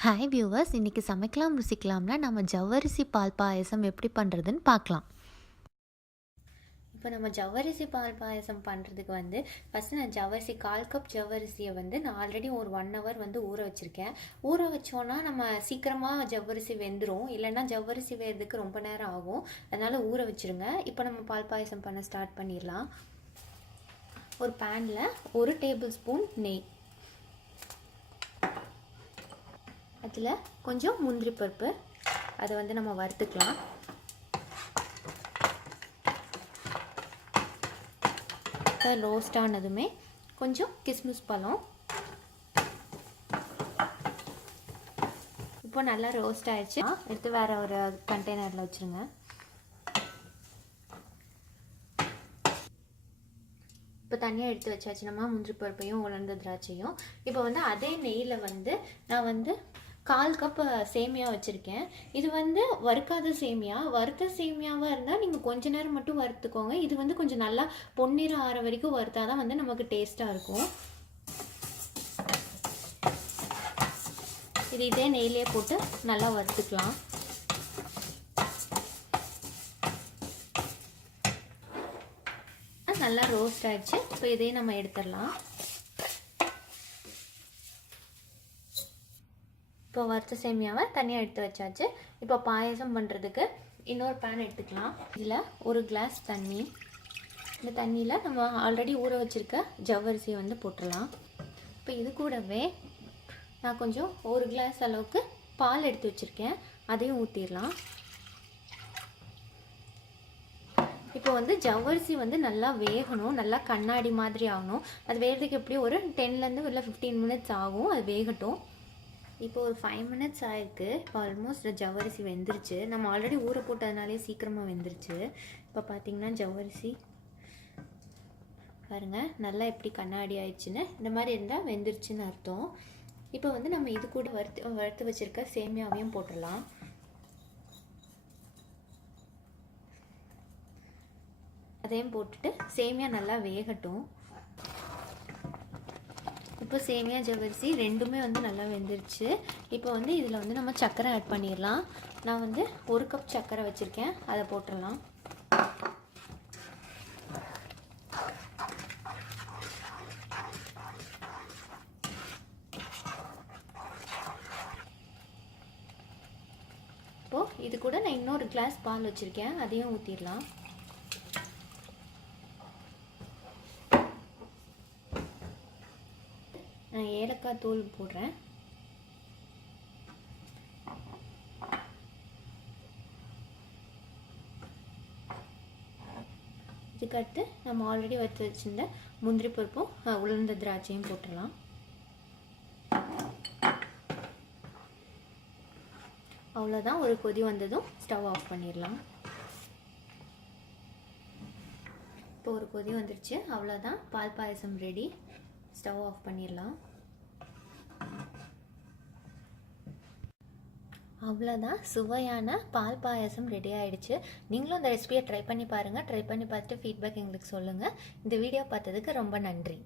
Hi viewers, இன்றைக்கி சமைக்கலாம் ருசிக்கலாம்னா நம்ம ஜவ்வரிசி பால் பாயசம் எப்படி பண்ணுறதுன்னு பார்க்கலாம். இப்போ நம்ம ஜவ்வரிசி பால் பாயசம் பண்ணுறதுக்கு ஃபஸ்ட்டு நான் ஜவ்வரிசி 1/4 கப் ஜவ்வரிசியை நான் ஆல்ரெடி ஒரு 1 ஹவர் ஊற வச்சுருக்கேன். ஊற வச்சோன்னா நம்ம சீக்கிரமாக ஜவ்வரிசி வெந்துடும், இல்லைன்னா ஜவ்வரிசி வேகிறதுக்கு ரொம்ப நேரம் ஆகும். அதனால் ஊற வச்சுருங்க. இப்போ நம்ம பால் பாயசம் பண்ண ஸ்டார்ட் பண்ணிடலாம். ஒரு பேனில் 1 டேபிள் ஸ்பூன் நெய், அதில் கொஞ்சம் முந்திரி பருப்பு, அதை நம்ம வறுத்துக்கலாம். ரோஸ்ட் ஆனதுமே கொஞ்சம் கிஸ்மிஸ் பழம். இப்போ நல்லா ரோஸ்ட் ஆயிடுச்சு. எடுத்து வேறு ஒரு கண்டெய்னரில் வச்சுருங்க. இப்போ தனியாக எடுத்து வச்சாச்சு நம்ம முந்திரி பருப்பையும் உலர்ந்த திராட்சையும். இப்போ அதே நெய்யில் நான் 1/4 கப் சேமியா வச்சுருக்கேன். இது வறுக்காத சேமியா. வறுத்த சேமியாவாக இருந்தால் நீங்கள் கொஞ்ச நேரம் மட்டும் வறுத்துக்கோங்க. இது கொஞ்சம் நல்லா பொன்னிறம் ஆற வரைக்கும் வறுத்தா தான் நமக்கு டேஸ்ட்டாக இருக்கும். இது இதே நெய்யிலே போட்டு நல்லா வறுத்துக்கலாம். நல்லா ரோஸ்ட் ஆகிடுச்சு. இப்போ இதையும் நம்ம எடுத்துடலாம். இப்போ வறுத்த சேமியாவை தனியாக எடுத்து வச்சாச்சு. இப்போ பாயசம் பண்ணுறதுக்கு இன்னொரு பேன் எடுத்துக்கலாம். இதில் 1 கிளாஸ் தண்ணி. இந்த தண்ணியில் நம்ம ஆல்ரெடி ஊற வச்சுருக்க ஜவ்வரிசியை போட்டுடலாம். இப்போ இது கூடவே நான் கொஞ்சம் 1 கிளாஸ் அளவுக்கு பால் எடுத்து வச்சுருக்கேன், அதையும் ஊற்றிடலாம். இப்போ ஜவ்வரிசி நல்லா வேகணும், நல்லா கண்ணாடி மாதிரி ஆகணும். அது வேகிறதுக்கு எப்படியும் ஒரு 10லேருந்து இல்லை 15 மினிட்ஸ் ஆகும். அது வேகட்டும். இப்போ ஒரு 5 மினிட்ஸ் ஆயிருக்கு. இப்போ ஆல்மோஸ்ட் ஜவ்வரிசி வெந்துருச்சு. நம்ம ஆல்ரெடி ஊற போட்டதுனாலே சீக்கிரமாக வெந்துருச்சு. இப்போ பார்த்திங்கன்னா ஜவ்வரிசி பாருங்கள் நல்லா எப்படி கண்ணாடி ஆயிடுச்சுன்னு. இந்த மாதிரி இருந்தால் வெந்துருச்சுன்னு அர்த்தம். இப்போ நம்ம இது கூட வறுத்து வச்சுருக்க சேமியாவையும் போட்டுடலாம். அதையும் போட்டுட்டு சேமியா நல்லா வேகட்டும். இப்போ சேமியா ஜவ்வரிசி ரெண்டுமே நல்லா வெந்துருச்சு. இப்போ இதில் நம்ம சர்க்கரை ஆட் பண்ணிடலாம். நான் 1 கப் சர்க்கரை வச்சுருக்கேன், அதை போட்டுடலாம். இப்போது இது கூட நான் இன்னொரு கிளாஸ் பால் வச்சுருக்கேன், அதையும் ஊற்றிடலாம். நான் ஏலக்காய் தூள் போடுறேன். இதுக்கடுத்து நம்ம ஆல்ரெடி வச்சு வச்சுருந்த முந்திரி பருப்பும் உலர்ந்த திராட்சையும் போட்டுடலாம். அவ்வளோதான். ஒரு கொதி வந்ததும் ஸ்டவ் ஆஃப் பண்ணிடலாம். இப்போ ஒரு கொதி வந்துருச்சு. அவ்வளோதான், பால் பாயசம் ரெடி. ஸ்டவ் ஆஃப் பண்ணிடலாம். அவ்வளோதான், சுவையான பால் பாயசம் ரெடி ஆகிடுச்சு. நீங்களும் அந்த ரெசிபியை ட்ரை பண்ணி பாருங்கள். ட்ரை பண்ணி பார்த்துட்டு ஃபீட்பேக் எங்களுக்கு சொல்லுங்கள். இந்த வீடியோ பார்த்ததுக்கு ரொம்ப நன்றி.